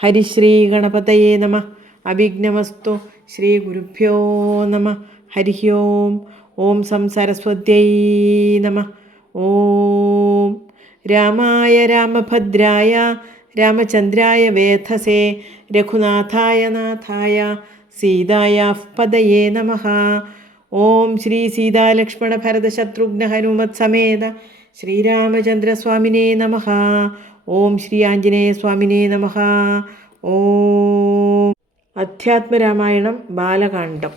ഹരിശ്രീ ഗണപതയേ നമ. അവിഘ്നമസ്തു. ശ്രീ ഗുരുഭ്യോ നമ. ഹരി ഓം. ഓം സംസരസ്വത്യൈ നമ. ഓം രാമായ രാമഭദ്രായ രാമചന്ദ്രായ വേധസേ രഘുനാഥായ നാഥായ സീതായ പദയേ നമ. ഓം ശ്രീ സീതാലക്ഷ്മണ ഭരത ശത്രുഘ്ന ഹനുമത് സമേത ശ്രീരാമചന്ദ്രസ്വാമിനേ നമ. ഓം ശ്രീ ആഞ്ജനേയ സ്വാമിനേ നമ. ഓം. അധ്യാത്മരാമായണം ബാലകാണ്ഡം.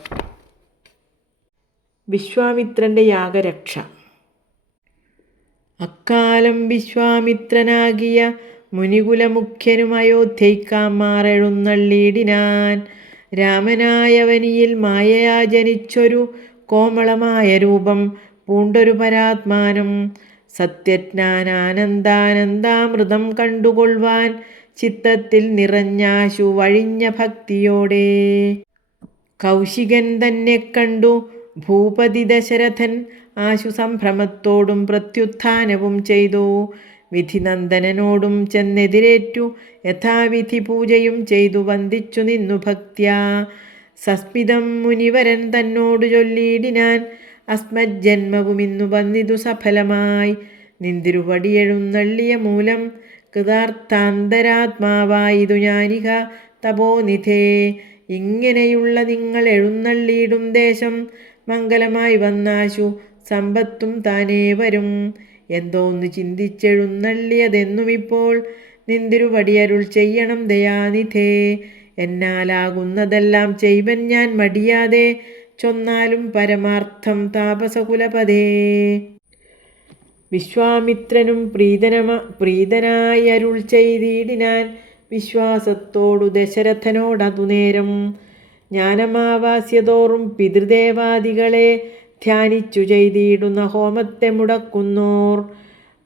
വിശ്വാമിത്രൻ്റെ യാഗരക്ഷ. അക്കാലം വിശ്വാമിത്രനാകിയ മുനികുലമുഖ്യനും അയോധ്യയ്ക്കാം മാറെഴുന്നള്ളിയിടിനാൻ. രാമനായവനിയിൽ മായയാ ജനിച്ചൊരു കോമളമായ രൂപം പൂണ്ടൊരു പരാത്മാനം. സത്യജ്ഞാനാനന്ദാനന്ദാമൃതം കണ്ടുകൊള്ളുവാൻ ചിത്തത്തിൽ നിറഞ്ഞാശു വഴിഞ്ഞ ഭക്തിയോടെ കൗശികൻ തന്നെ കണ്ടു ഭൂപതി ദശരഥൻ ആശു സംഭ്രമത്തോടും പ്രത്യുത്ഥാനവും ചെയ്തു. വിധിനന്ദനോടും ചെന്നെതിരേറ്റു യഥാവിധി പൂജയും ചെയ്തു വന്ദിച്ചു നിന്നു ഭക്ത്യാ. സസ്മിതം മുനിവരൻ തന്നോടു ചൊല്ലിയിടിനാൻ, അസ്മജ്ജന്മവും ഇന്നു വന്നിതു സഫലമായി. നിന്തിരുവടിയെഴുന്നള്ളിയ മൂലം കൃതാർത്ഥാന്തരാത്മാവായിതു ഞാനിക തപോനിധേ. ഇങ്ങനെയുള്ള നിങ്ങൾ എഴുന്നള്ളിയിടും ദേശം മംഗലമായി വന്നാശു സമ്പത്തും താനേ വരും. എന്തോന്നു ചിന്തിച്ചെഴുന്നള്ളിയതെന്നുമിപ്പോൾ നിന്തിരുവടിയരുൾ ചെയ്യണം ദയാനിധേ. എന്നാലാകുന്നതെല്ലാം ചെയ്വൻ ഞാൻ മടിയാതെ, ചൊന്നാലും പരമാർത്ഥം താപസകുലപതേ. വിശ്വാമിത്രനും പ്രീതനായരുൾ ചെയ്തിടിനാൻ വിശ്വാസത്തോടു ദശരഥനോടതു നേരം. ജ്ഞാനമാവാസ്യതോറും പിതൃദേവാദികളെ ധ്യാനിച്ചു ചെയ്തിടുന്ന ഹോമത്തെ മുടക്കുന്നോർ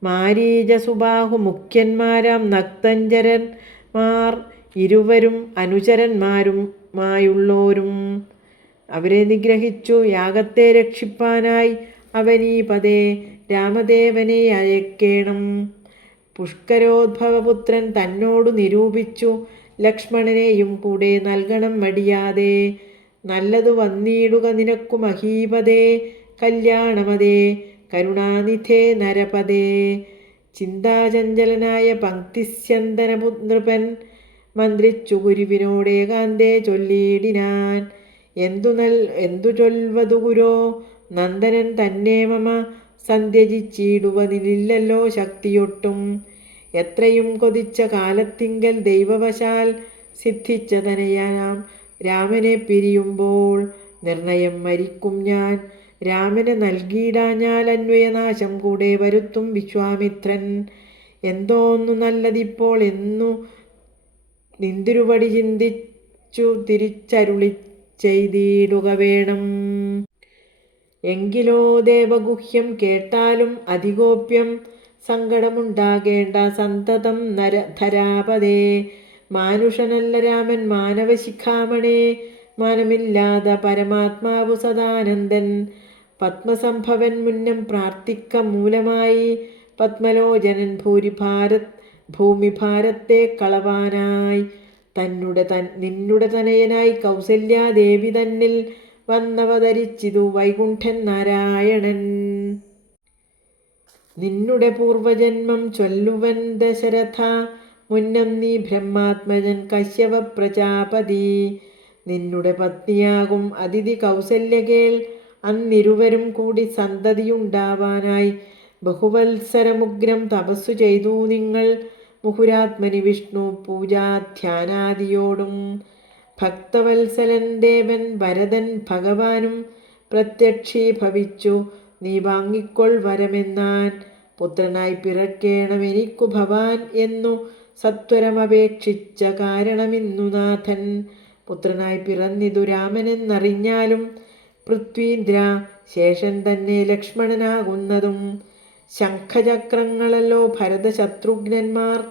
മാരീചസുബാഹു മുഖ്യന്മാരാം നക്തഞ്ചരന്മാർ ഇരുവരും അനുചരന്മാരുമായുള്ളോരും. അവരെ നിഗ്രഹിച്ചു യാഗത്തെ രക്ഷിപ്പാനായി അവനീപതേ രാമദേവനെ അയക്കേണം. പുഷ്കരോദ്ഭവപുത്രൻ തന്നോടു നിരൂപിച്ചു ലക്ഷ്മണനെയും കൂടെ നൽകണം മടിയാതെ. നല്ലതു വന്നിടുക നിനക്കു മഹീപതേ കല്യാണമതേ കരുണാനിധേ നരപദേ. ചിന്താചഞ്ചലനായ പങ്ക്തിസ്യന്തന നൃപൻ മന്ത്രിച്ചു ഗുരുവിനോടേകാന്തേ ചൊല്ലിയിടിനാൻ. എന്തു ചൊൽവതു ഗുരോ, നന്ദനൻ തന്നെ മമ സന്ധ്യജിച്ചിടുവതിലില്ലല്ലോ ശക്തിയൊട്ടും. എത്രയും കൊതിച്ച കാലത്തിങ്കൽ ദൈവവശാൽ സിദ്ധിച്ച തനയാനാം രാമനെ പിരിയുമ്പോൾ നിർണയം മരിക്കും ഞാൻ. രാമന് നൽകിയിടാഞ്ഞാൽ അന്വയനാശം കൂടെ വരുത്തും വിശ്വാമിത്രൻ. എന്തോന്നു നല്ലതിപ്പോൾ എന്നു നിന്തിരുവടി ചിന്തിച്ചു തിരിച്ചരുളി ചെയ്തിടുക വേണം. എങ്കിലോ ദേവഗുഹ്യം കേട്ടാലും അധികോപ്യം സങ്കടമുണ്ടാകേണ്ട സന്തതം ധരാപതേ. മാനുഷനല്ല രാമൻ മാനവശിഖാമണേ, മാനമില്ലാത പരമാത്മാവു സദാനന്ദൻ. പത്മസംഭവൻ മുന്നം പ്രാർത്ഥിക്ക മൂലമായി പത്മലോചനൻ ഭൂമിഭാരത്തെ കളവാനായി നിന്നുടെ തനയനായി കൗസല്യാദേവി തന്നിൽ വന്നവതരിച്ചിതു വൈകുണ്ഠൻ നാരായണൻ. നിന്നുടെ പൂർവജന്മം ചൊല്ലുവൻ ദശരഥ, മുന്നം നീ ബ്രഹ്മാത്മജൻ കശ്യപ പ്രജാപതി. നിന്നുടെ പത്നിയാകും അതിഥി കൗസല്യകേൾ, അന്നിരുവരും കൂടി സന്തതിയുണ്ടാവാനായി ബഹുവത്സരമുഗ്രം തപസ്സു ചെയ്തു നിങ്ങൾ. മുഹുരാത്മനി വിഷ്ണു പൂജാധ്യാനാദിയോടും ഭക്തവത്സലൻ ദേവൻ ഭരതൻ ഭഗവാനും പ്രത്യക്ഷീഭവിച്ചു നീ വാങ്ങിക്കൊൾ വരമെന്നാൻ. പുത്രനായി പിറക്കേണമെനിക്കു ഭവാൻ എന്നു സത്വരമപേക്ഷിച്ച കാരണമിന്നു നാഥൻ. പുത്രനായി പിറന്നിതു രാമനെന്നറിഞ്ഞാലും പൃഥ്വീന്ദ്ര ശേഷൻ തന്നെ ലക്ഷ്മണനാകുന്നതും. ശംഖചക്രങ്ങളല്ലോ ഭരതശത്രുഘ്നന്മാർ,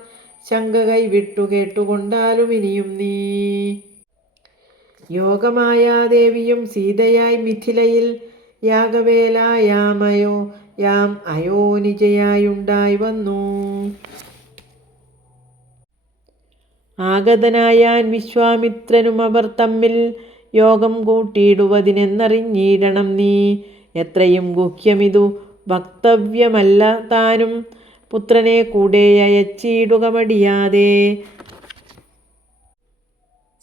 ശങ്ക കൈവിട്ടു കേട്ടുകൊണ്ടാലും ഇനിയും നീ. യോഗമായാദേവിയും സീതയായി മിഥിലയിൽ യാഗവേലായാമയോ അയോനിജയായുണ്ടായി വന്നു. ആഗതനായാൻ വിശ്വാമിത്രനും അവർ തമ്മിൽ യോഗം കൂട്ടിയിടുവതിനെന്നറിഞ്ഞിടണം നീ. എത്രയും ഗുഹ്യമിതു വക്തവ്യമല്ല താനും പുത്രനെ കൂടെ അയച്ചിടുക മടിയാതെ.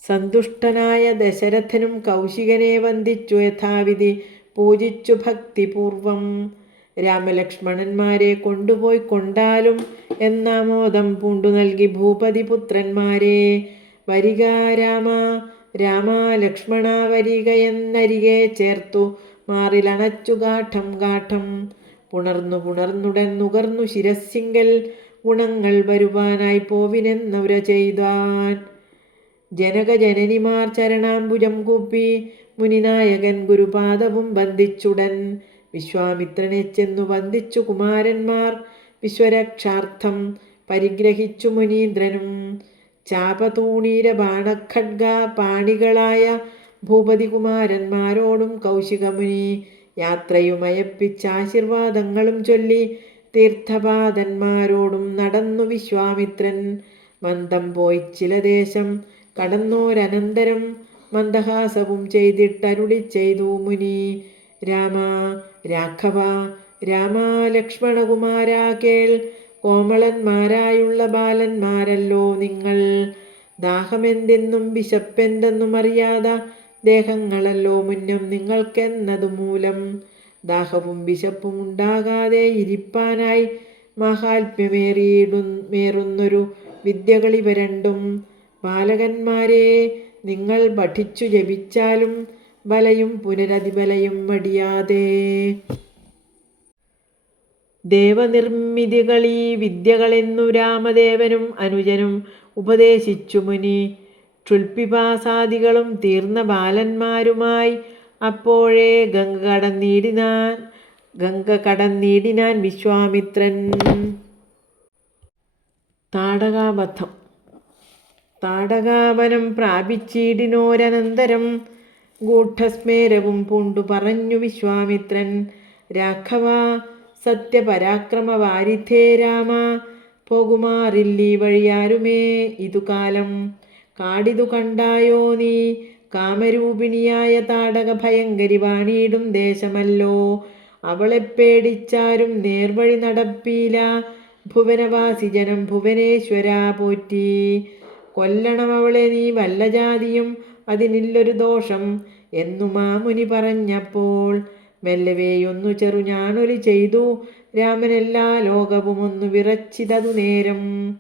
സന്തുഷ്ടനായ ദശരഥനും കൗശികനെ വന്ദിച്ചു യഥാവിധി പൂജിച്ചു ഭക്തിപൂർവം. രാമലക്ഷ്മണന്മാരെ കൊണ്ടുപോയി കൊണ്ടാലും എന്നാമോദം പൂണ്ടു നൽകി ഭൂപതി പുത്രന്മാരെ. വരിക രാമ രാമ ലക്ഷ്മണ വരികയെന്നരികെ ചേർത്തു മാറിലണച്ചു ഗാഠം ഗാഠം. പുണർന്നുടൻ നുകർന്നു ശിരസ്സിങ്കൽ ഗുണങ്ങൾ വരുവാനായി പോവിനെന്നുര ചെയ്താൻ. ജനകജനനിമാർ ചരണാംബുജം കൂപ്പി മുനിനായകൻ ഗുരുപാദവും വന്ദിച്ചുടൻ. വിശ്വാമിത്രനെ ചെന്നു വന്ദിച്ചു കുമാരന്മാർ വിശ്വരക്ഷാർത്ഥം പരിഗ്രഹിച്ചു മുനീന്ദ്രനും. ചാപതൂണീര ബാണഖഡ്ഗ പാണികളായ ഭൂപതികുമാരന്മാരോടും കൗശികമുനി യാത്രയുമയപ്പിച്ചാശീർവാദങ്ങളും ചൊല്ലി തീർത്ഥപാദന്മാരോടും നടന്നു വിശ്വാമിത്രൻ. മന്ദം പോയി ചില ദേശം കടന്നോരനന്തരം മന്ദഹാസവും ചെയ്തിട്ടരുളി ചെയ്തു മുനി. രാമ രാഘവ രാമ ലക്ഷ്മണകുമാര കേൾ, കോമളന്മാരായുള്ള ബാലന്മാരല്ലോ നിങ്ങൾ. ദാഹമെന്തെന്നും വിശപ്പെന്തെന്നും അറിയാത ദേഹങ്ങളല്ലോ മുന്നം നിങ്ങൾക്കെന്നതു മൂലം. ദാഹവും വിശപ്പും ഉണ്ടാകാതെ ഇരിപ്പാനായി മാഹാത്മ്യമേറുന്നൊരു വിദ്യകളിവ രണ്ടും. ബാലകന്മാരെ നിങ്ങൾ പഠിച്ചു ജപിച്ചാലും ബലയും പുനരതിബലയും മടിയാതെ. ദേവനിർമ്മിതികളീ വിദ്യകളെന്നു രാമദേവനും അനുജനും ഉപദേശിച്ചു മുനി. ക്ഷുൽപിപാസാദികളും തീർന്ന ബാലന്മാരുമായി അപ്പോഴേ ഗംഗ കടന്നിടിനാൻ വിശ്വാമിത്രൻ. താടകാവധം. താടകാവനം പ്രാപിച്ചിടിനോരനന്തരം ഗൂഢസ്മേരവും പൂണ്ടു പറഞ്ഞു വിശ്വാമിത്രൻ. രാഘവ സത്യപരാക്രമവാരിധേ രാമ, പോകുമാറില്ലീ വഴിയാരുമേ ഇതുകാലം. കാടിതു കണ്ടായോ നീ കാമരൂപിണിയായ താടക ഭയങ്കരി വാണിയിടും ദേശമല്ലോ. അവളെ പേടിച്ചാരും നേർവഴി നടപ്പീല. ഭുവനവാസി ജനം ഭുവനേശ്വരാ പോറ്റി. കൊല്ലണം അവളെ നീ വല്ല ജാതിയും അതിനില്ലൊരു ദോഷം എന്നു മാമുനി പറഞ്ഞപ്പോൾ മെല്ലവേയൊന്നു ചെറുഞാണൊലി ചെയ്തു രാമനെല്ലാ ലോകവും ഒന്നു വിറച്ചിതതു നേരം.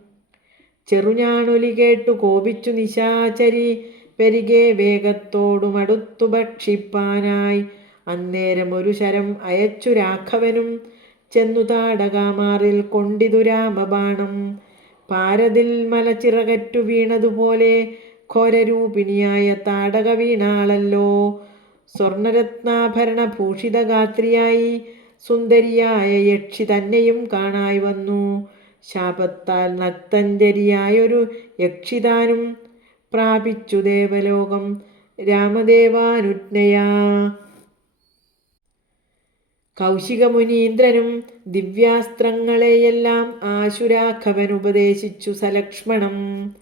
ചെറുഞാണൊലി കേട്ടു കോപിച്ചു നിശാചരി പെരികെ വേഗത്തോടുമടുത്തു ഭക്ഷിപ്പാനായി. അന്നേരം ഒരു ശരം അയച്ചു രാഘവനും ചെന്നു താടകാമാറിൽ കൊണ്ടിതു രാമബാണം. പാരതിൽ മലച്ചിറകറ്റു വീണതുപോലെ ഘോരരൂപിണിയായ താടക വീണാളല്ലോ. സ്വർണരത്നാഭരണ ഭൂഷിതഗാത്രിയായി സുന്ദരിയായ യക്ഷി തന്നെയും കാണായി വന്നു. ശാപത്താൽ നക്തഞ്ജരിയായൊരു യക്ഷിതാനും പ്രാപിച്ചു ദേവലോകം രാമദേവാനുജ്ഞയാ. കൗശികമുനീന്ദ്രനും ദിവ്യാസ്ത്രങ്ങളെയെല്ലാം ആശുരാഘവനുപദേശിച്ചു സലക്ഷ്മണം.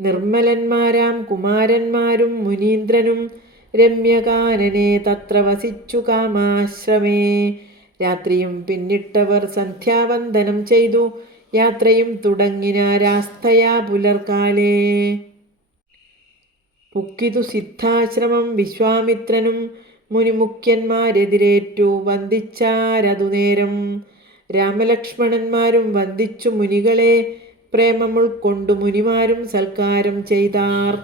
നിർമ്മലന്മാരാം കുമാരന്മാരും മുനീന്ദ്രനും രമ്യകാനനെ തത്ര വസിച്ചു കാമാശ്രമേ. രാത്രിയും പിന്നിട്ടവർ സന്ധ്യാവന്ദനം ചെയ്തു യാത്രയും തുടങ്ങിനാരാസ്തയാ പുലർക്കാലേ. പുക്കിതു സിദ്ധാശ്രമം വിശ്വാമിത്രനും മുനിമുഖ്യന്മാരെതിരേറ്റു വന്ദിച്ചാരതു നേരം. രാമലക്ഷ്മണന്മാരും വന്ദിച്ചു മുനികളെ പ്രേമമുൾക്കൊണ്ടു മുനിമാരും സൽക്കാരം ചെയ്താർ.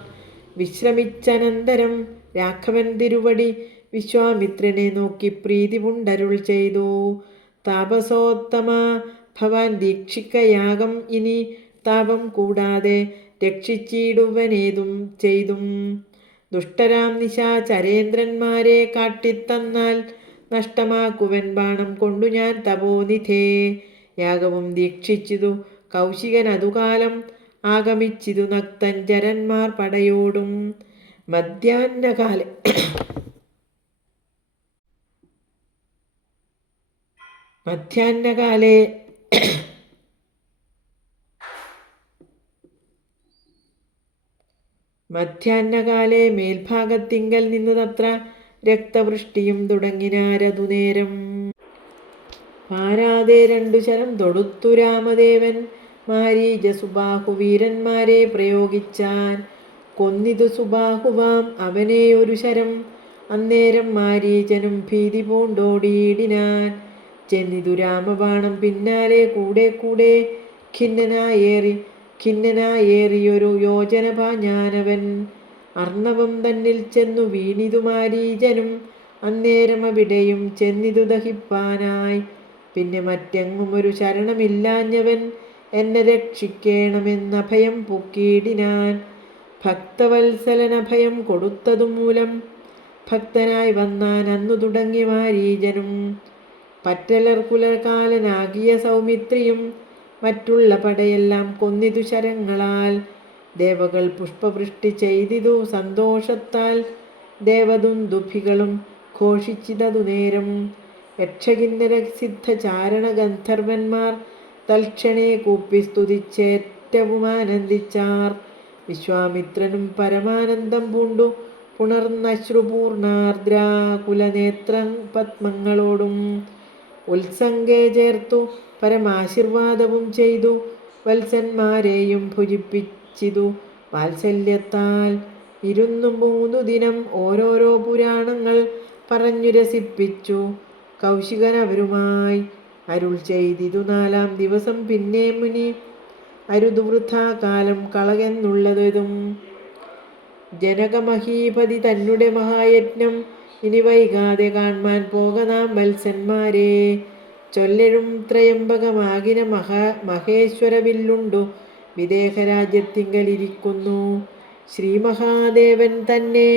വിശ്രമിച്ചനന്തരം രാഘവൻ തിരുവടി വിശ്വാമിത്രനെ നോക്കി പ്രീതി പുണ്ടരുൾ ചെയ്തു. താപസോത്തമ ഭവാൻ ദീക്ഷിക്കയാഗം ഇനി താപം കൂടാതെ രക്ഷിച്ചിടുവനേതും ചെയ്തും. ദുഷ്ടരാം നിശാചരേന്ദ്രന്മാരെ കാട്ടിത്തന്നാൽ നഷ്ടമാക്കുവൻ ബാണം കൊണ്ടു ഞാൻ തപോനിധേ. യാഗവും ദീക്ഷിച്ചിതു കൗശികൻ അതുകാലം ആഗമിച്ചിതു നക്തഞ്ചരന്മാർ പടയോടും. മധ്യാഹ്നകാലെ മധ്യാഹ്നകാലെ മേൽഭാഗത്തിങ്കൽ നിന്നു തത്ര രക്തവൃഷ്ടിയും തുടങ്ങിനാരതു നേരം. പാരാതെ 2 ശരം തൊടുത്തു രാമദേവൻ മാരീച സുബാഹുവീരന്മാരെ പ്രയോഗിച്ചാൻ. കൊന്നിതു സുബാഹുവാം അവനെ 1 ശരം. അന്നേരം മാരീചനും ഭീതി പൂണ്ടോടിയിടിനാൻ. ചെന്നിതു രാമബാണം പിന്നാലെ കൂടെ കൂടെ. ഖിന്നനായേറിയൊരു യോജന പാഞ്ഞാനവൻ. അർണവം തന്നിൽ ചെന്നു വീണിതു മാരീചനും. അന്നേരം അവിടെയും ചെന്നിതു ദഹിപ്പാനായി. പിന്നെ മറ്റെങ്ങുമൊരു ശരണമില്ലാഞ്ഞവൻ എന്നെ രക്ഷിക്കേണമെന്നഭയം പൂക്കിയിടിനാൻ. ഭക്തവത്സലനഭയം കൊടുത്തതു മൂലം ഭക്തനായി വന്നാൻ അന്നു തുടങ്ങി മാരീചനും. പറ്റലർ കുലകാലനാകിയ സൗമിത്രിയും മറ്റുള്ള പടയെല്ലാം കൊന്നിതു ശരങ്ങളാൽ. ദേവകൾ പുഷ്പവൃഷ്ടി ചെയ്തിതു സന്തോഷത്താൽ. ദേവദുന്ദുഭികളും ഘോഷിച്ചിതതു നേരം. യക്ഷകിന്നര സിദ്ധ ചാരണ ഗന്ധർവന്മാർ തൽക്ഷണേ കൂപ്പി സ്തുതിച്ചേറ്റവും ആനന്ദിച്ചാർ. വിശ്വാമിത്രനും പരമാനന്ദം പൂണ്ടു പുണർന്നശ്രുപൂർണാർദ്രാകുലനേത്ര പത്മങ്ങളോടും ഉത്സംഗേ ചേർത്തു പരമാശീർവാദവും ചെയ്തു. വത്സന്മാരെയും ഭുജിപ്പിച്ചിതു വാത്സല്യത്താൽ. 3 ദിനം ഓരോരോ പുരാണങ്ങൾ പറഞ്ഞു രസിപ്പിച്ചു കൗശികനവരുമായി. അരുൾ ചെയ്തിതു 4-ാം ദിവസം പിന്നെ മുനി അരുതു വൃഥാ കാലം കളകെന്നുള്ളതും. ജനകമഹീപതി തന്നെ മഹായജ്ഞം ഇനി വൈകാതെ കാൺമാൻ പോക നാം വത്സന്മാരെ. ചൊല്ലെഴും ത്രയംബകമാകിന മഹേശ്വരവില്ലുണ്ടു വിദേഹരാജ്യത്തിങ്കലിരിക്കുന്നു. ശ്രീമഹാദേവൻ തന്നെ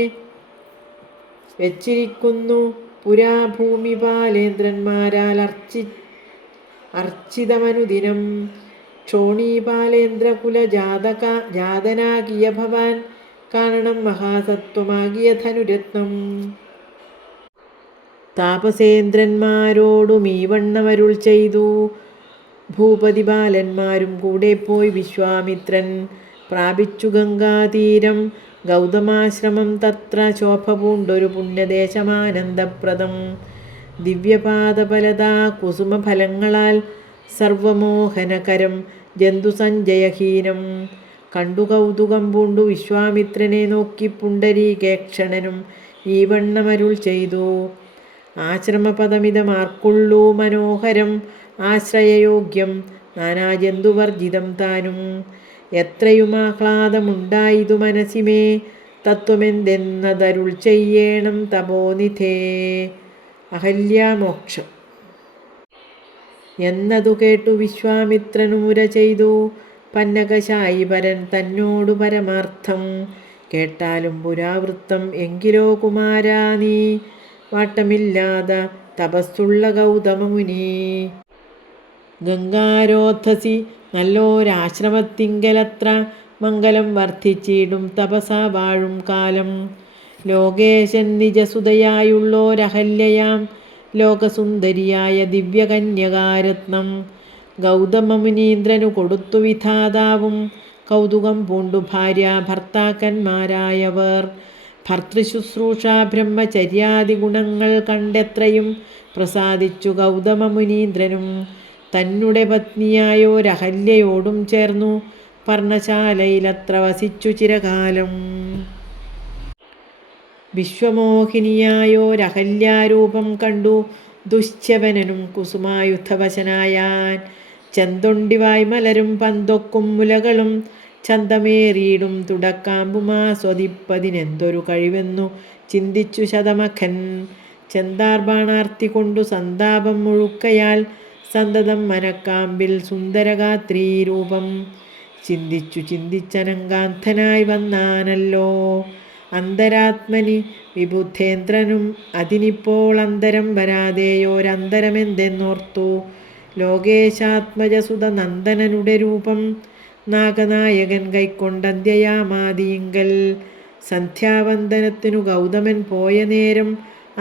വെച്ചിരിക്കുന്നു. പുരാ ഭൂമിപാലേന്ദ്രന്മാരാൽ അർച്ചിതമനുദിനം. ക്ഷോണീപാലേന്ദ്രകുല ജാതനാകിയ ഭവാൻ കാണണം മഹാസത്വമാകിയ ധനുരത്നം. താപസേന്ദ്രന്മാരോടും ഈ വണ്ണമരുൾ ചെയ്തു. ഭൂപതി ബാലന്മാരും കൂടെ പോയി വിശ്വാമിത്രൻ പ്രാപിച്ചു ഗംഗാതീരം ഗൗതമാശ്രമം. തത്ര ശോഭ പൂണ്ടൊരു പുണ്യദേശമാനന്ദപ്രദം. ദിവ്യപാദഫലതാ കുസുമഫലങ്ങളാൽ സർവമോഹനകരം ജന്തുസഞ്ചയഹീനം. കണ്ടു കൗതുകം പൂണ്ടു വിശ്വാമിത്രനെ നോക്കി പുണ്ടരീകേക്ഷണനും ഈ വണ്ണമരുൾ ചെയ്തു. ആശ്രമപദമിതമാർക്കുള്ളൂ മനോഹരം ആശ്രയയോഗ്യം നാനാജന്തുവർജിതം താനും. എത്രയുമാഹ്ലാദമുണ്ടായിതു മനസ്സിമേ തത്വമെന്തെന്നതരുൾ ചെയ്യേണം തപോനിധേ. അഹല്യാമോക്ഷം എന്നതു കേട്ടു വിശ്വാമിത്രനുമുര ചെയ്തു. പന്നകശായിപരൻ തന്നോടു പരമാർത്ഥം കേട്ടാലും പുരാവൃത്തം. എങ്കിലോ കുമാരാ നീ വാട്ടമില്ലാത തപസ്സുള്ള ഗൗതമമുനി. ഗംഗാരോധസി നല്ലോരാശ്രമത്തിങ്കലത്ര മംഗലം വർദ്ധിച്ചിടും തപസാ വാഴും കാലം. ലോകേശൻ നിജസുതയായുള്ളോരഹല്യയാം ലോകസുന്ദരിയായ ദിവ്യകന്യകാരത്നം ഗൗതമമുനീന്ദ്രനു കൊടുത്തു വിധാതാവും. കൗതുകം പൂണ്ടു ഭാര്യ ഭർത്താക്കന്മാരായവർ. ഭർതൃശുശ്രൂഷ ബ്രഹ്മചര്യാദി ഗുണങ്ങൾ കണ്ടെത്രയും പ്രസാദിച്ചു ഗൗതമമുനീന്ദ്രനും. തന്നെ പത്നിയായോരഹല്യയോടും ചേർന്നു പർണശാലയിലത്ര വസിച്ചു ചിരകാലം. വിശ്വമോഹിനിയായോരഹല്യാരൂപം കണ്ടു ദുശ്യവനനും കുസുമായുധവശനായാൻ. ചെന്തൊണ്ടിവായ് മലരും പന്തൊക്കും മുലകളും ചന്തമേറിയിടും തുടക്കാമ്പുമാസ്വദിപ്പതിനെന്തൊരു കഴിവെന്നു ചിന്തിച്ചു ശതമഖൻ. ചെന്താർബാണാർത്തി കൊണ്ടു സന്താപം മുഴുക്കയാൽ സന്തതം മനക്കാമ്പിൽ സുന്ദരഗാത്രീരൂപം. ചിന്തിച്ചു ചിന്തിച്ചനങ്കാന്ധനായി വന്നാനല്ലോ അന്തരാത്മനി വിബുദ്ധേന്ദ്രനും. അതിനിപ്പോൾ അന്തരം വരാതെയോരന്തരമെന്തെന്നോർത്തു. ലോകേശാത്മജസുത നന്ദനനുടെ രൂപം നാഗനായകൻ കൈക്കൊണ്ടന്ത്യയാമാദിയിങ്കൽ. സന്ധ്യാവന്ദനത്തിനു ഗൗതമൻ പോയ നേരം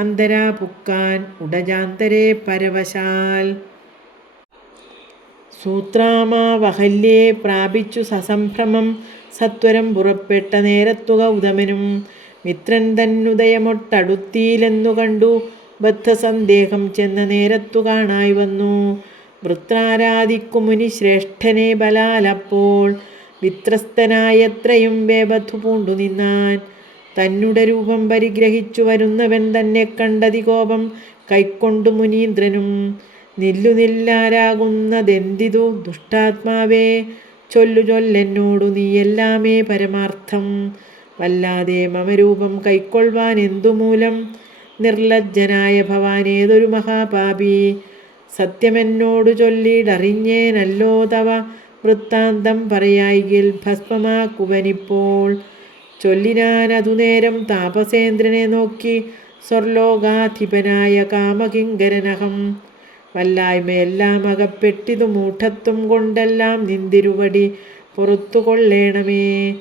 അന്തരാ പുക്കാൻ ഉടജാന്തരെ പരവശാൽ. സൂത്രാമാവഹല്യേ പ്രാപിച്ചു സസംഭ്രമം സത്വരം പുറപ്പെട്ട നേരത്തു ഗൗതമനും മിത്രൻ തന്നുദയമൊട്ടടുത്തിയിലെന്നു കണ്ടു. ബദ്ധസന്ദേഹം ചെന്ന നേരത്തു കാണായി വന്നു. വൃത്രാരാധിക്കു മുനി ശ്രേഷ്ഠനെ ബലാലപ്പോൾ വിത്രസ്തനായത്രയും വേബധു പൂണ്ടു നിന്നാൻ. തന്നുടെ രൂപം പരിഗ്രഹിച്ചു വരുന്നവൻ തന്നെ കണ്ടതികോപം കൈക്കൊണ്ടു മുനീന്ദ്രനും. നില്ലാരാകുന്നതെന്തിതു ദുഷ്ടാത്മാവേ, ചൊല്ലെന്നോടു നീയെല്ലാമേ പരമാർത്ഥം. വല്ലാതെ മമരൂപം കൈക്കൊള്ളുവാൻ എന്തുമൂലം, നിർലജ്ജനായ ഭവാൻ ഏതൊരു മഹാപാപി. സത്യമെന്നോടു ചൊല്ലിടറിഞ്ഞേനല്ലോ തവ വൃത്താന്തം പറയായികിൽ ഭസ്മമാക്കുവനിപ്പോൾ. ചൊല്ലിനാനതു നേരം താപസേന്ദ്രനെ നോക്കി സ്വർലോകാധിപനായ കാമകിങ്കരനഹം. വല്ലായ്മയെല്ലാം അകപ്പെട്ടിതു മൂഢത്വം കൊണ്ടെല്ലാം നിന്തിരുവടി പുറത്തു കൊള്ളേണമേ.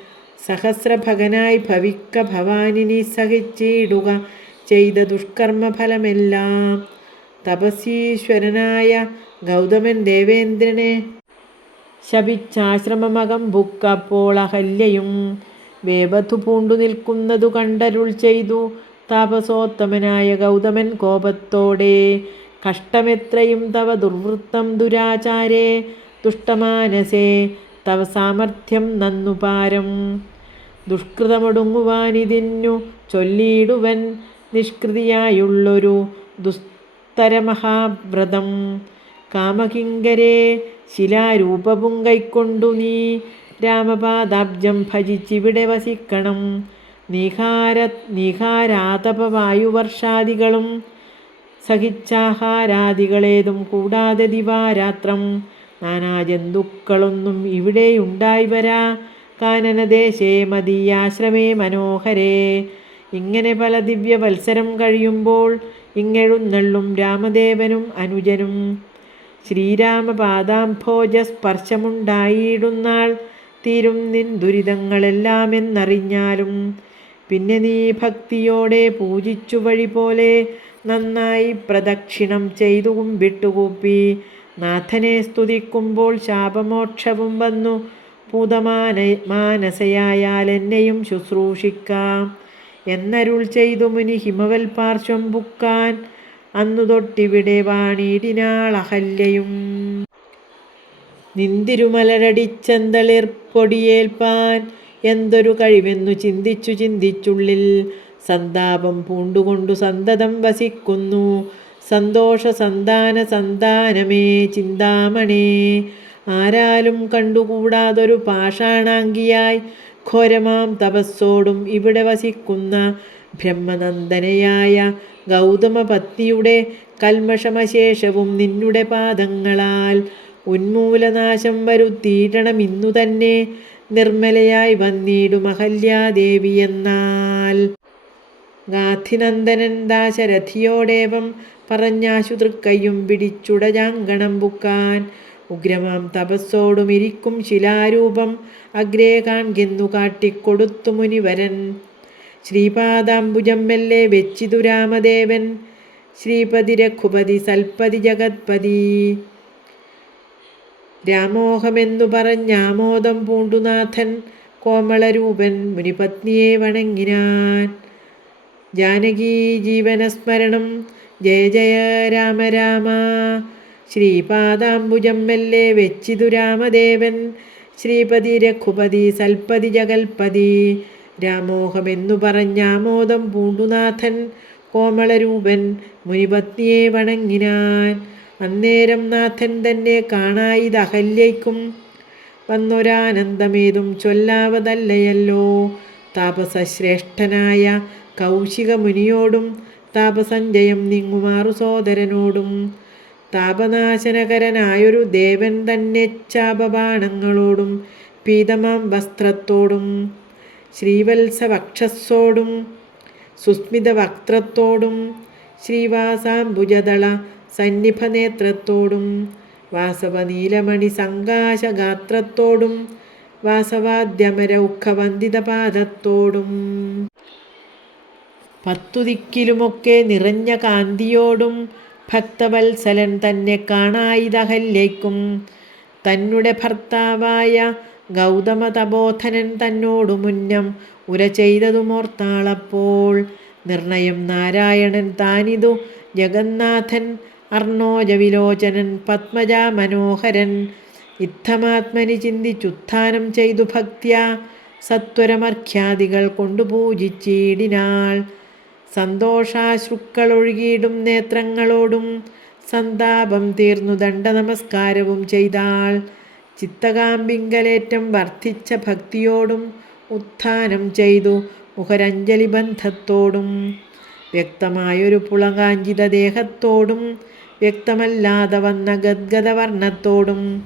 സഹസ്രഭകനായി ഭവിക്ക ഭവാനിനി സഹിച്ചിടുക ചെയ്ത ദുഷ്കർമ്മഫലമെല്ലാം. തപസീശ്വരനായ ഗൗതമൻ ദേവേന്ദ്രനെ ശപിച്ചാശ്രമമകം ഭുക്കപ്പോൾ അഹല്യയും വേബധു പൂണ്ടു നിൽക്കുന്നതു കണ്ടരുൾ ചെയ്തു. താപസോത്തമനായ ഗൗതമൻ കോപത്തോടെ, കഷ്ടമെത്രയും തവ ദുർവൃത്തം ദുരാചാരേ, ദുഷ്ടമാനസേ തവ സാമർഥ്യം നന്നുപാരം. ദുഷ്കൃതമൊടുങ്ങുവാനിതിന്നു ചൊല്ലിയിടുവൻ നിഷ്കൃതിയായുള്ളൊരു ദുസ്തരമഹാവ്രതം. കാമകിങ്കരേ, ശിലാരൂപവും കൈക്കൊണ്ടു നീ രാമപാദാബ്ജം ഭജിച്ചിവിടെ വസിക്കണം. നീഹാരാതപവായുവർഷാദികളും സഹിച്ചാഹാരാദികളേതും കൂടാതെ ദിവാരാത്രം നാനാജന്തുക്കളൊന്നും ഇവിടെയുണ്ടായി വരാ. കാനനദേശേ മദീയാശ്രമേ മനോഹരേ. ഇങ്ങനെ പല ദിവ്യവത്സരം കഴിയുമ്പോൾ ഇങ്ങെഴുന്നള്ളും രാമദേവനും അനുജനും. ശ്രീരാമപാദാംഭോജ സ്പർശമുണ്ടായിടുന്നാൾ തീരും നിൻ ദുരിതങ്ങളെല്ലാമെന്നറിഞ്ഞാലും. പിന്നെ നീ ഭക്തിയോടെ പൂജിച്ചു വഴി പോലെ നന്നായി പ്രദക്ഷിണം ചെയ്തു കുമ്പിട്ടുകൂപ്പി നാഥനെ സ്തുതിക്കുമ്പോൾ ശാപമോക്ഷവും വന്നു പൂതമാനസയായാൽ എന്നെയും ശുശ്രൂഷിക്കാം എന്നരുൾ ചെയ്തു മുനി ഹിമവൽ പാർശ്വം പുക്കാൻ. അന്നു തൊട്ടിവിടെ വാണിടിനാൾ അഹല്യയും. നിന്തിരുമലരടിച്ചെന്തളിർപ്പൊടിയേൽപ്പാൻ എന്തൊരു കഴിവെന്നു ചിന്തിച്ചുള്ളിൽ സന്താപം പൂണ്ടുകൊണ്ടു സന്തതം വസിക്കുന്നു. സന്തോഷ സന്താനമേ ചിന്താമണേ, ആരാലും കണ്ടുകൂടാതൊരു പാഷാണാങ്കിയായി ഘോരമാം തപസ്സോടും ഇവിടെ വസിക്കുന്ന ബ്രഹ്മനന്ദനയായ ഗൗതമപത്നിയുടെ കൽമഷമശേഷവും നിന്നുടെ പാദങ്ങളാൽ ഉന്മൂലനാശം വരുത്തിയിടണമെന്നു തന്നെ നിർമ്മലയായി വന്നിടും അഹല്യാദേവിയെന്നാൽ. ഗാധിനന്ദനൻ ദാശരഥിയോടേവം പറഞ്ഞാശു തൃക്കയ്യും പിടിച്ചുടജാങ്കണം പുക്കാൻ. ഉഗ്രമാം തപസ്സോടും ഇരിക്കും ശിലാരൂപം അഗ്രേ കാൺകെന്നു കാട്ടിക്കൊടുത്തു മുനിവരൻ. ശ്രീപാദാംബുജം മെല്ലെ വെച്ചിതു രാമദേവൻ. ശ്രീപതി രഘുപതി സൽപതി ജഗത്പതി രാമോഹമെന്നു പറഞ്ഞാമോദം പൂണ്ടുനാഥൻ. കോമളരൂപൻ മുനിപത്നിയെ വണങ്ങിനാൻ. ജാനകീ ജീവനസ്മരണം ജയ ജയ രാമ രാമ. ശ്രീപാദാംബുജം മെല്ലെ വെച്ചിതു രാമദേവൻ. ശ്രീപതി രഘുപതി സൽപതി ജഗൽപതി രാമോഹമെന്നു പറഞ്ഞാമോദം പൂണ്ടുനാഥൻ. കോമളരൂപൻ മുനിപത്നിയെ വണങ്ങിനാൻ. അന്നേരം നാഥൻ തന്നെ കാണായിത് അഹല്യയ്ക്കും വന്നൊരാനന്ദമേതും ചൊല്ലാവതല്ലയല്ലോ. താപസശ്രേഷ്ഠനായ കൗശിക മുനിയോടും താപസഞ്ജയം നീങ്ങുമാറു സോദരനോടും താപനാശനകരനായൊരു ദേവൻ തന്നെ ചാപബാണങ്ങളോടും പീതമാം വസ്ത്രത്തോടും ശ്രീവത്സവക്ഷസ്സോടും സുസ്മിത വക്ത്രത്തോടും ശ്രീവാസാംബുജദള സന്നിഭനേത്രത്തോടും വാസവനീലമണി സങ്കാശഗാത്രത്തോടും വാസവാദ്യമരൗഖവന്ദിതപാദത്തോടും പത്തുദിക്കിലുമൊക്കെ നിറഞ്ഞ കാന്തിയോടും ഭക്തവത്സലൻ തന്നെ കാണായിതഹല്യയ്ക്കും തന്നുടെ ഭർത്താവായ ഗൗതമ തപോധനൻ തന്നോടു മുന്നം ഉര ചെയ്തതുമോർത്താളപ്പോൾ നിർണയം നാരായണൻ താനിതു ജഗന്നാഥൻ അർണോജവിലോചനൻ പത്മജാ മനോഹരൻ ഇത്തമാത്മനി ചിന്തിച്ചുത്ഥാനം ചെയ്തു ഭക്ത്യാ സത്വരമർഖ്യാദികൾ കൊണ്ടു പൂജിച്ചിടിനാൾ. സന്തോഷാശ്രുക്കളൊഴുകിയിടും നേത്രങ്ങളോടും സന്താപം തീർന്നു ദണ്ഡനമസ്കാരവും ചെയ്താൾ. ചിത്തകാമ്പിങ്കലേറ്റം വർദ്ധിച്ച ഭക്തിയോടും ഉത്ഥാനം ചെയ്തു മുഖരഞ്ജലി ബന്ധത്തോടും വ്യക്തമായൊരു പുളകാഞ്ചിത ദേഹത്തോടും വ്യക്തമല്ലാതെ വന്ന ഗദ്ഗദവർണ്ണത്തോടും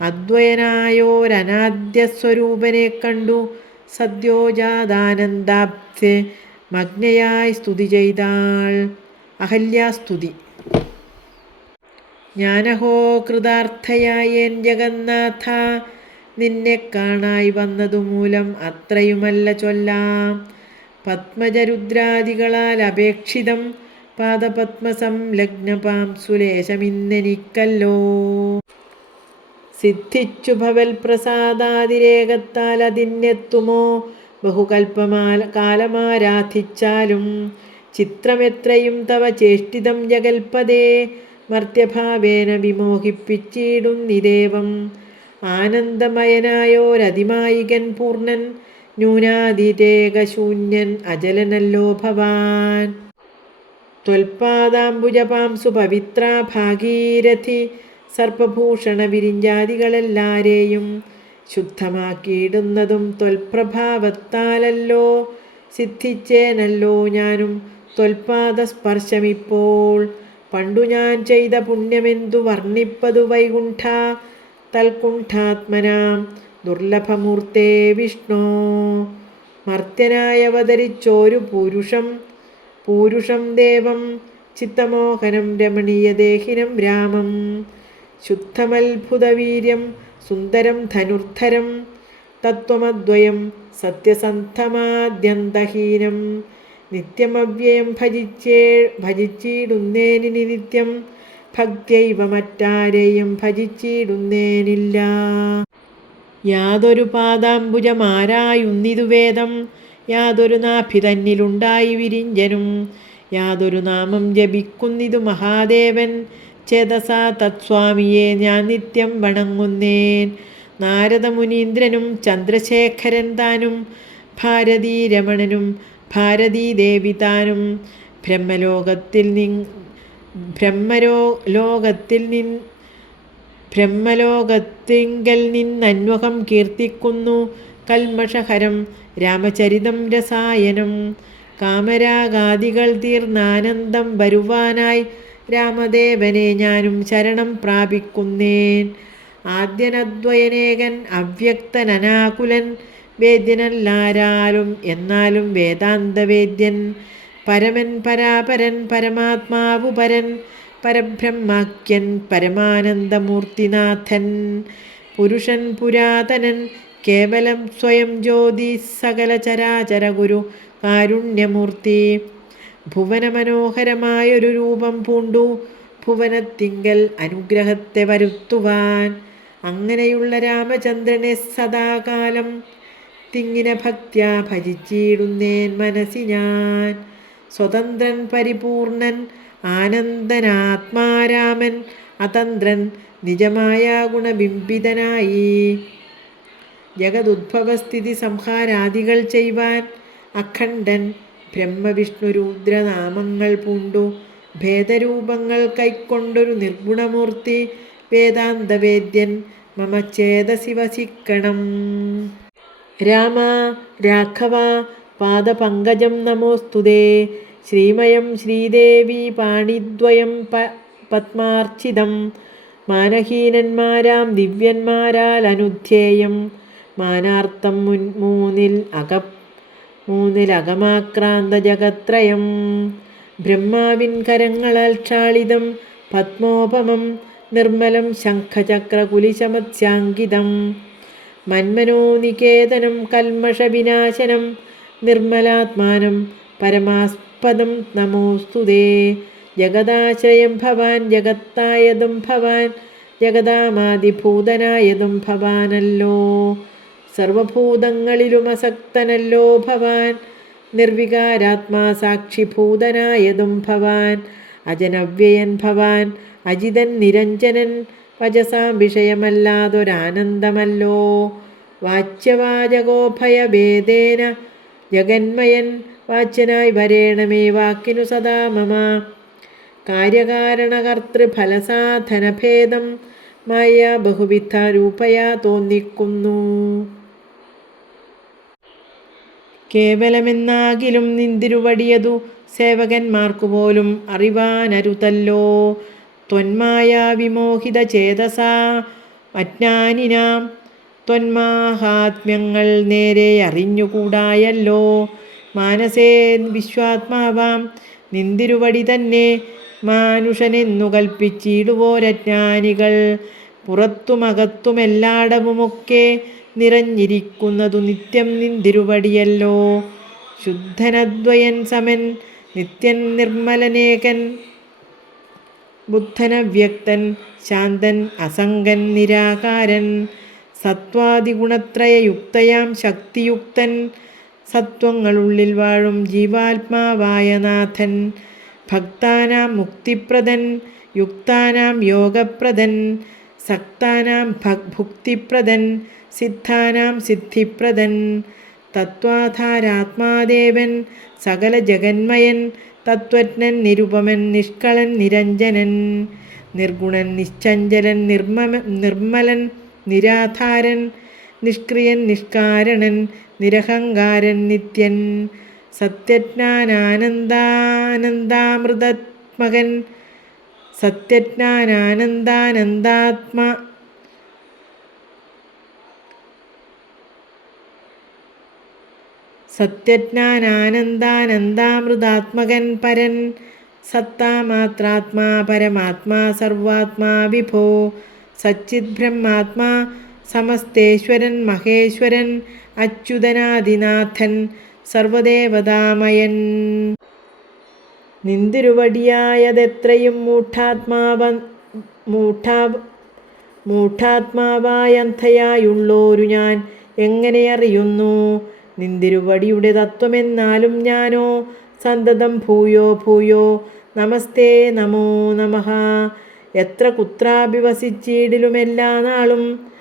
അദ്വയനായോരനാദ്യസ്വരൂപനെ കണ്ടു സദ്യോജാതാനന്ദാബ്ധെ മഗ്നയായി സ്തുതി ചെയ്താൾ. അഹല്യാസ്തുതി. ഞാനഹോ കൃതാർത്ഥയായേൻ ജഗന്നാഥ, നിന്നെ കാണായി വന്നതുമൂലം അത്രയുമല്ല ചൊല്ലാം. പത്മജരുദ്രാദികളാൽ അപേക്ഷിതം പാദപത്മസംലഗ്നപാം സുലേശമിന്നെനിക്കല്ലോ. സിദ്ധിച്ചു ഭവൽ പ്രസാദാതിരേകത്താൽ അതിനെത്തുമോ കാലമാരാധിച്ചാലും. ചിത്രമെത്രയും തവ ചേഷ്ടിതം ജഗൽപദേ മർത്യഭാവേന വിമോഹിപ്പിച്ചിടുന്നിദേവം. ആനന്ദമയനായോരതിമായികൻ പൂർണ്ണൻ ന്യൂനാതിരേകശൂന്യൻ അജലനല്ലോ ഭവാൻ. ത്വൽപാദാംബുജപാംസു പവിത്ര ഭാഗീരഥി സർപ്പഭൂഷണ വിരിഞ്ചാദികളെല്ലാരെയും ശുദ്ധമാക്കിയിടുന്നതും ത്വൽപ്രഭാവത്താലല്ലോ. സിദ്ധിച്ചേനല്ലോ ഞാനും ത്വൽപാദസ്പർശമിപ്പോൾ. പണ്ടു ഞാൻ ചെയ്ത പുണ്യമെന്തു വർണ്ണിപ്പതു വൈകുണ്ഠ തൽകുണ്ഠാത്മനാം ദുർലഭമൂർത്തേ വിഷ്ണോ. മർത്യനായവതരിച്ചോരു പൂരുഷം ദേവം ചിത്തമോഹനം രമണീയദേഹിനം രാമം. ശുദ്ധമത്ഭുതവീര്യം സുന്ദരം ധനുർധരം തത്വമദ്വയം സത്യസന്ധമാദ്യന്തഹീനം. നിത്യമവ്യയം ഭജിച്ചിടുന്നേനിനി നിത്യം ഭക്ത്യൈവ മറ്റാരെയും ഭജിച്ചിടുന്നേനില്ല. യാതൊരു പാദാംബുജമാരായുന്നിതു വേദം, യാതൊരു നാഭി തന്നിലുണ്ടായി വിരിഞ്ചനും, യാതൊരു നാമം ജപിക്കുന്നിതു മഹാദേവൻ. ചേതസാ തത്സ്വാമിയെ ഞാൻ നിത്യം വണങ്ങുന്നേൻ. നാരദമുനീന്ദ്രനും ചന്ദ്രശേഖരൻ താനും ഭാരതീരമണനും ഭാരതീദേവി താനും ബ്രഹ്മലോകത്തിങ്കൽ നിന്നന്വഹം കീർത്തിക്കുന്നു കൽമഷഹരം രാമചരിതം രസായനം. കാമരാഗാദികൾ തീർന്നാനന്ദം വരുവാനായി രാമദേവനെ ഞാനും ശരണം പ്രാപിക്കുന്നേൻ. ആദ്യനദ്വയനേകൻ അവ്യക്തനനാകുലൻ വേദ്യനല്ലാരാലും എന്നാലും വേദാന്തവേദ്യൻ. പരമൻ പരാപരൻ പരമാത്മാവു പരൻ പരബ്രഹ്മാഖ്യൻ പരമാനന്ദമൂർത്തിനാഥൻ. പുരുഷൻ പുരാതനൻ കേവലം സ്വയം ജ്യോതി സകല ചരാചര ഗുരു കാരുണ്യമൂർത്തി. ഭുവനമനോഹരമായൊരു രൂപം പൂണ്ടു ഭുവനത്തിങ്കൽ അനുഗ്രഹത്തെ വരുത്തുവാൻ. അങ്ങനെയുള്ള രാമചന്ദ്രനെ സദാകാലം തിങ്ങിന ഭക്ത്യാ ഭജിച്ചിടുന്നേൻ മനസ്സി ഞാൻ. സ്വതന്ത്രൻ പരിപൂർണൻ ആനന്ദനാത്മാരാമൻ അതന്ത്രൻ നിജമായ ഗുണബിംബിതനായി. ജഗതുദ്ഭവസ്ഥിതി സംഹാരാദികൾ ചെയ്യുവാൻ അഖണ്ഡൻ ബ്രഹ്മവിഷ്ണുരുദ്രനാമങ്ങൾ പൂണ്ടു ഭേദരൂപങ്ങൾ കൈക്കൊണ്ടൊരു നിർഗുണമൂർത്തി വേദാന്തവേദ്യൻ മമ ചേതസി വസിക്കണം. രാമ രാഘവ പാദപങ്കജം നമോസ്തുതേ. ശ്രീമയം ശ്രീദേവി പാണിദ്വയം പത്മാർച്ചിതം. മാനഹീനന്മാരാം ദിവ്യന്മാരാൽ അനുധ്യേയം. മാനാർത്ഥം മൂന്നിലകമാക്രാന്ത ജഗത്രയം. ബ്രഹ്മാവിൻ കരങ്ങളാൽ ക്ഷാളിതം പത്മോപമം നിർമ്മലം ശംഖചക്രകുലിശമത്സ്യാങ്കിതം. മന്മനോനികേതനം കൽമഷവിനാശനം നിർമ്മലാത്മാനം പരമാസ്പദം നമോസ്തുതേ. ജഗദാശ്രയം ഭവാൻ ജഗത്തായതും ഭവാൻ ജഗദാമാദിഭൂതനായതും ഭവാനല്ലോ. സർവഭൂതങ്ങളിലും അസക്തനല്ലോ ഭവാൻ. നിർവികാരാത്മാ സാക്ഷിഭൂതനായതും ഭവാൻ. അജനവ്യയൻ ഭവാൻ, അജിതൻ നിരഞ്ജനൻ. വചസാം വിഷയമല്ലാതൊരാനന്ദമല്ലോ. വാച്യവാചകോഭയഭേദേന ജഗന്മയൻ. വാച്യനായി വരേണമേ വാക്കിനു സദാ മമ. കാര്യകാരണകർത്തൃഫലസാധനഭേദം മായ ബഹുവിധ രൂപയാ തോന്നിക്കുന്നു. കേവലമെന്നാകിലും നിന്തിരുവടിയതു സേവകന്മാർക്കുപോലും അറിവാനരുതല്ലോ. ത്വന്മായാ വിമോഹിത ചേതസാ അജ്ഞാനിനാം ത്വന്മാഹാത്മ്യങ്ങൾ നേരെ അറിഞ്ഞുകൂടായല്ലോ. മാനസേ വിശ്വാത്മാവാം നിന്തിരുവടി തന്നെ മാനുഷനെന്നു കൽപ്പിച്ചിടുവോരജ്ഞാനികൾ. പുറത്തുമകത്തുമെല്ലാടവുമൊക്കെ നിറഞ്ഞിരിക്കുന്നതു നിത്യം നിന്തിരുവടിയല്ലോ. ശുദ്ധനദ്വയൻ സമൻ നിത്യൻ നിർമ്മലനേകൻ. ബുദ്ധനവ്യക്തൻ ശാന്തൻ അസംഗൻ നിരാകാരൻ. സത്വാദിഗുണത്രയയുക്തയാം ശക്തിയുക്തൻ. സത്വങ്ങളുള്ളിൽ വാഴും ജീവാത്മാവായ നാഥൻ. ഭക്താനാം മുക്തിപ്രദൻ, യുക്താനാം യോഗപ്രദൻ. സക്താനാം ഭുക്തിപ്രദൻ, സിദ്ധാനാം സിദ്ധിപ്രദൻ. തത്വാധാരാത്മാദേവൻ സകല ജഗന്മയൻ. തത്വജ്ഞൻ നിരുപമൻ നിഷ്കളൻ നിരഞ്ജനൻ. നിർഗുണൻ നിശ്ചഞ്ചലൻ നിർമ്മലൻ നിരാധാരൻ. നിഷ്ക്രിയൻ നിഷ്കാരണൻ നിരഹങ്കാരൻ നിത്യൻ. സത്യജ്ഞാനാനന്ദാനന്ദാമൃതാത്മകൻ. സത്യജ്ഞാനാനന്ദാനന്ദാമൃതാത്മകൻ പരൻ. സത്താമാത്രാത്മാ പരമാത്മാ സർവാത്മാ വിഭോ. സച്ചിത് ബ്രഹ്മാത്മാ സമസ്തേശ്വരൻ മഹേശ്വരൻ. അച്യുതനാദിനാഥൻ സർവദേവതാമയൻ. നിന്തിരുവടിയായതെത്രയും മൂഢാത്മാവായന്ധയായുള്ളോരു ഞാൻ എങ്ങനെ അറിയുന്നു. നിന്തിരുവടിയുടെ തത്വമെന്നാലും ഞാനോ സന്തതം ഭൂയോ ഭൂയോ നമസ്തേ നമോ നമഃ. എത്ര കുത്രാഭിവസിച്ചിടിലുമെല്ലാ നാളും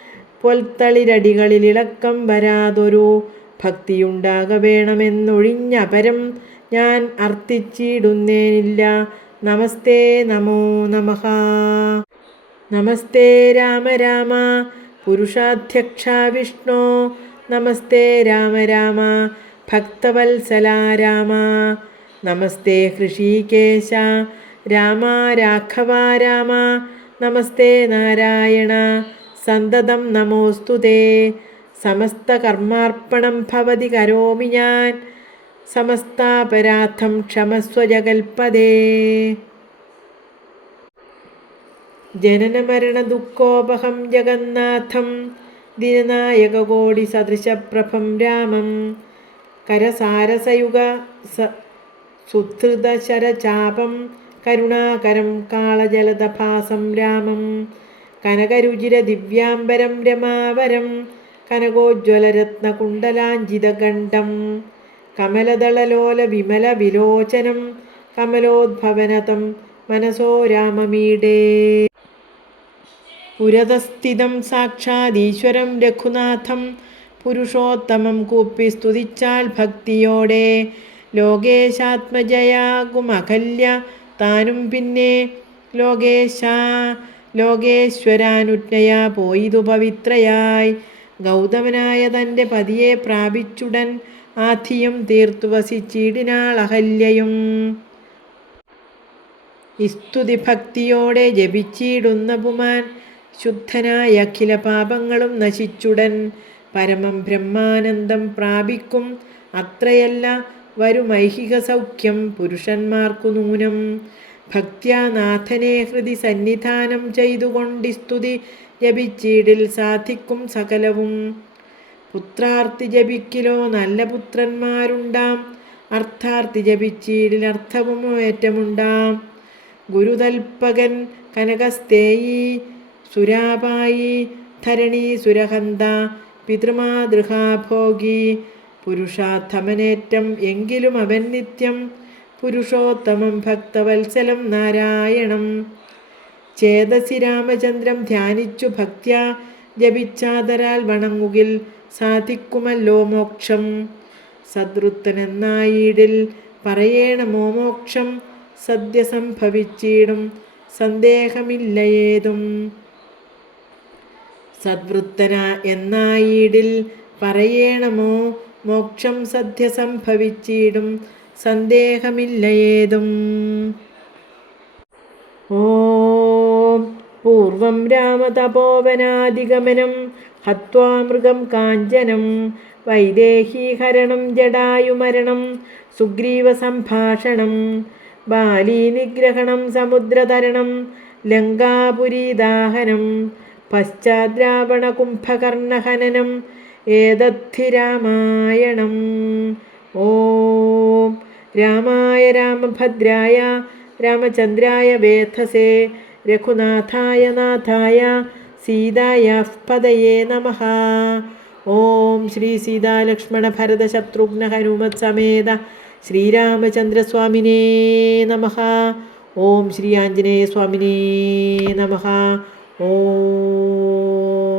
പൊൽത്തളിരടികളിൽ ഇളക്കം വരാതൊരു ഭക്തിയുണ്ടാക വേണമെന്നൊഴിഞ്ഞപരം ഞാൻ അർത്ഥിച്ചിടുന്നേനില്ല. നമസ്തേ നമോ നമഃ. നമസ്തേ രാമ രാമ പുരുഷാധ്യക്ഷ വിഷ്ണോ. നമസ്തേ രാമ രാമ ഭക്തവത്സല രാമ. നമസ്തേ ഹൃഷീകേശ രാമ രാഘവ രാമ. നമസ്തേ നാരായണ സന്തതം നമോസ്തുതേ. സമസ്തകർമാർപ്പണം ഭവതി കരോമി ഞാൻ. സമസ്താപരാധം ക്ഷമസ്വ ജഗൽപദേ. ജനനമരണ ദുഃഖോപഹം ജഗന്നാഥം. ദിനനായകകോടി സദൃശപ്രഭം രാമം. കരസാരസയുഗ സുധൃതശരചാപം കരുണാകരം കാളജലദഭാസം രാമം. കനകരുചിര ദിവ്യാംബരം രമാവരം. കനകോജ്വലരത്നകുണ്ടലാഞ്ജിതഗണ്ഡം. കമലദളലോല വിമല വിലോചനം. കമലോദ്ഭവനതം മനസോ രാമമീഡേ. പുരതസ്ഥിതം സാക്ഷാദീശ്വരം രഘുനാഥം. പുരുഷോത്തമം കൂപ്പി സ്തുതിച്ചാൽ ഭക്തിയോടെ. ലോകേശാത്മജയാകുമകല്യ താനും പിന്നെ. ലോകേശ്വരാനുജ്ഞയാ പോയിതു പവിത്രയായി. ഗൗതമനായ തൻ്റെ പതിയെ പ്രാപിച്ചുടൻ ആധിയും തീർത്തു വസിച്ചിടിനാൾ അഹല്യയും. സ്തുതി ഭക്തിയോടെ ജപിച്ചിടുന്ന പുമാൻ ശുദ്ധനായ അഖില പാപങ്ങളും നശിച്ചുടൻ പരമം ബ്രഹ്മാനന്ദം പ്രാപിക്കും. അത്രയല്ല വരുമൈഹിക സൗഖ്യം പുരുഷന്മാർക്കു നൂനം. ഭക്ത്യാ നാഥനെ ഹൃദി സന്നിധാനം ചെയ്തുകൊണ്ടി സ്തുതി ജപിച്ചിടിൽ സാധിക്കും സകലവും. പുത്രാർത്തി ജപിക്കിലോ നല്ല പുത്രന്മാരുണ്ടാം. അർത്ഥാർത്തി ജപിച്ചിടിൽ അർത്ഥവും ഏറ്റമുണ്ടാം. ഗുരുതൽപകൻ കനകസ്തേയി സുരാപായി ധരണി സുരഹന്ത പിതൃമാതൃഹാഭോഗി പുരുഷാർത്ഥമനേറ്റം എങ്കിലും അവൻ നിത്യം പുരുഷോത്തമം ഭക്തവത്സലം നാരായണം ചേതസി രാമചന്ദ്രം ധ്യാനിച്ചു ഭക്ത്യാ ജപിച്ചാതരാൽ വണങ്ങുകിൽ സാധിക്കുമല്ലോ മോക്ഷം സദ്വൃത്തനെന്നായിടിൽ പറയേണമോ മോക്ഷം സദ്യ സംഭവിച്ചിടും സന്ദേഹമില്ല ഏതും സദ്വൃത്തന എന്നായിടിൽ പറയേണമോ മോക്ഷം സദ്യ സംഭവിച്ചിടും സന്ദേഹമില്ല ഏതും ഓം പൂർവം രാമതപോവനാദിഗമനം ഹത്വാ മൃഗം കാഞ്ചനം വൈദേഹീഹരണം ജടായുമരണം സുഗ്രീവസംഭാഷണം ബാലീനിഗ്രഹണം സമുദ്രതരണം ലങ്കാപുരീദാഹനം പശ്ചാദ്രാവണകുംഭകർണഹനനം ഏതദ്ധി രാമായണം ഓം രാമായ രാമഭദ്രായ രാമചന്ദ്രായ വേധസേ രഘുനാഥായ നാഥായ സീതായാഃ പദയേ നമഃ ഓം ശ്രീ സീതാലക്ഷ്മണ ഭരത ശത്രുഘ്ന ഹനുമത് സമേത ശ്രീരാമചന്ദ്രസ്വാമിനേ നമഃ ഓം ശ്രീ ആഞ്ജനേയ സ്വാമിനേ നമഃ ഓം